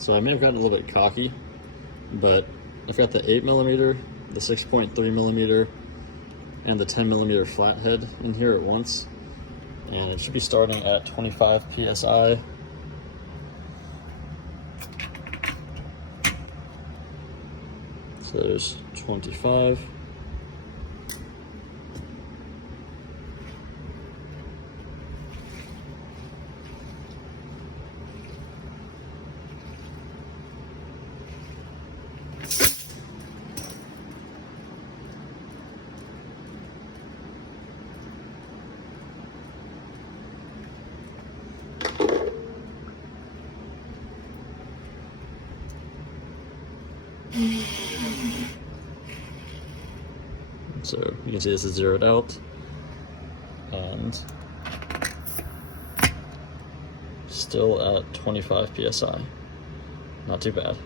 So I may have gotten a little bit cocky, but I've got the 8mm, the 6.3mm, and the 10mm flathead in here at once. And it should be starting at 25 PSI. So there's 25. So you can see this is zeroed out, and still at 25 PSI. Not too bad.